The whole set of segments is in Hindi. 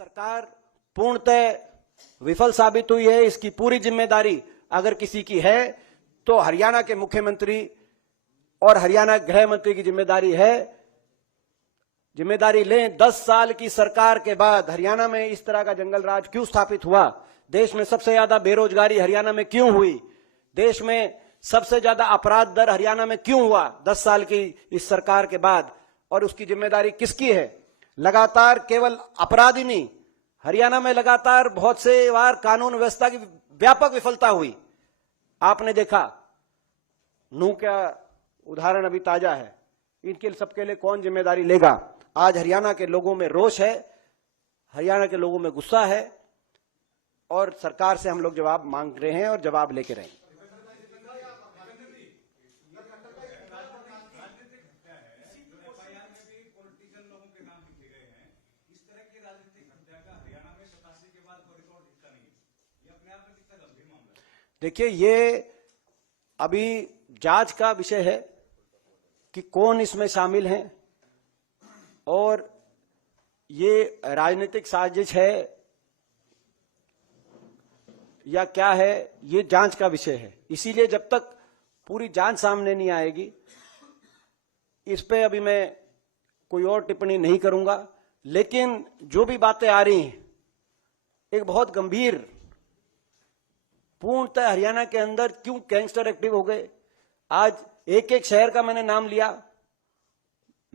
सरकार पूर्णतः विफल साबित हुई है। इसकी पूरी जिम्मेदारी अगर किसी की है तो हरियाणा के मुख्यमंत्री और हरियाणा गृह मंत्री की जिम्मेदारी है। जिम्मेदारी लें। 10 साल की सरकार के बाद हरियाणा में इस तरह का जंगल राज क्यों स्थापित हुआ? देश में सबसे ज्यादा बेरोजगारी हरियाणा में क्यों हुई? देश में सबसे ज्यादा अपराध दर हरियाणा में क्यों हुआ 10 साल की इस सरकार के बाद? और उसकी जिम्मेदारी किसकी है? लगातार केवल अपराध ही नहीं, हरियाणा में लगातार बहुत से बार कानून व्यवस्था की व्यापक विफलता हुई। आपने देखा, नूह का उदाहरण अभी ताजा है। इनके सबके लिए कौन जिम्मेदारी लेगा? आज हरियाणा के लोगों में रोष है, हरियाणा के लोगों में गुस्सा है और सरकार से हम लोग जवाब मांग रहे हैं और जवाब लेके रहें। देखिए, ये अभी जांच का विषय है कि कौन इसमें शामिल हैं और ये राजनीतिक साजिश है या क्या है, ये जांच का विषय है। इसीलिए जब तक पूरी जांच सामने नहीं आएगी इस पे अभी मैं कोई और टिप्पणी नहीं करूंगा। लेकिन जो भी बातें आ रही हैं, एक बहुत गंभीर, पूर्णतः हरियाणा के अंदर क्यों गैंगस्टर एक्टिव हो गए। आज एक एक शहर का मैंने नाम लिया,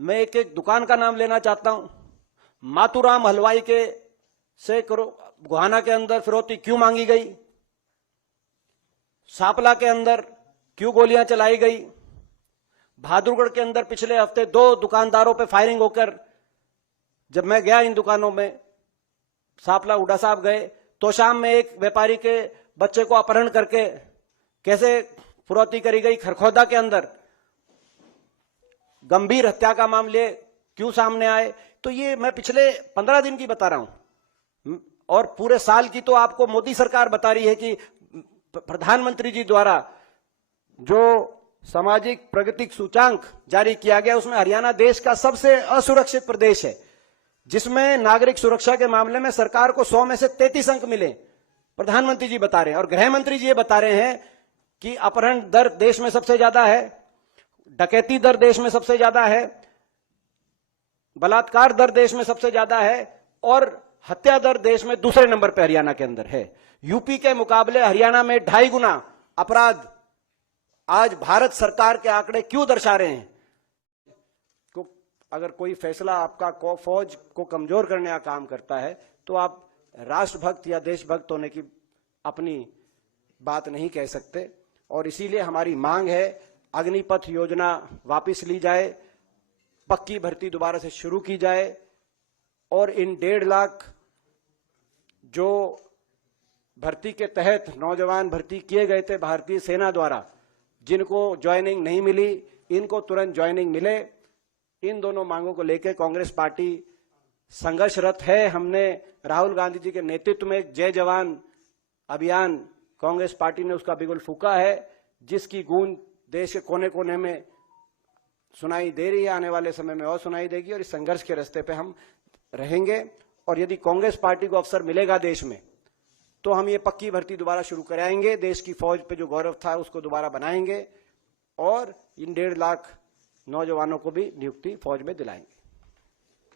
मैं एक एक दुकान का नाम लेना चाहता हूं। मातूराम हलवाई के से गोहाना के अंदर फिरौती क्यों मांगी गई? सांपला के अंदर क्यों गोलियां चलाई गई? बहादुरगढ़ के अंदर पिछले हफ्ते 2 दुकानदारों पे फायरिंग होकर, जब मैं गया इन दुकानों में, सांपला हुडा साहब गए तो शाम में एक व्यापारी के बच्चे को अपहरण करके कैसे फिरौती करी गई। खरखौदा के अंदर गंभीर हत्या का मामले क्यों सामने आए? तो ये मैं पिछले 15 दिन की बता रहा हूं और पूरे साल की तो आपको मोदी सरकार बता रही है कि प्रधानमंत्री जी द्वारा जो सामाजिक प्रगति सूचांक जारी किया गया उसमें हरियाणा देश का सबसे असुरक्षित प्रदेश है, जिसमें नागरिक सुरक्षा के मामले में सरकार को 100 में से 33 अंक मिले। प्रधानमंत्री जी बता रहे हैं और गृह मंत्री जी ये बता रहे हैं कि अपहरण दर देश में सबसे ज्यादा है, डकैती दर देश में सबसे ज्यादा है, बलात्कार दर देश में सबसे ज्यादा है और हत्या दर देश में दूसरे नंबर पर हरियाणा के अंदर है। यूपी के मुकाबले हरियाणा में 2.5 गुना अपराध आज भारत सरकार के आंकड़े क्यों दर्शा रहे हैं? अगर कोई फैसला आपका फौज को कमजोर करने का काम करता है तो आप राष्ट्रभक्त या देशभक्त होने की अपनी बात नहीं कह सकते। और इसीलिए हमारी मांग है अग्निपथ योजना वापस ली जाए, पक्की भर्ती दोबारा से शुरू की जाए और इन 1.5 लाख जो भर्ती के तहत नौजवान भर्ती किए गए थे भारतीय सेना द्वारा, जिनको ज्वाइनिंग नहीं मिली, इनको तुरंत ज्वाइनिंग मिले। इन दोनों मांगों को लेकर कांग्रेस पार्टी संघर्षरत है। हमने राहुल गांधी जी के नेतृत्व में जय जवान अभियान, कांग्रेस पार्टी ने उसका बिगुल फूंका है, जिसकी गूंज देश के कोने कोने में सुनाई दे रही है। आने वाले समय में और सुनाई देगी और इस संघर्ष के रास्ते पे हम रहेंगे। और यदि कांग्रेस पार्टी को अवसर मिलेगा देश में तो हम ये पक्की भर्ती दोबारा शुरू कराएंगे, देश की फौज पे जो गौरव था उसको दोबारा बनाएंगे और इन 1.5 लाख नौजवानों को भी नियुक्ति फौज में दिलाएंगे।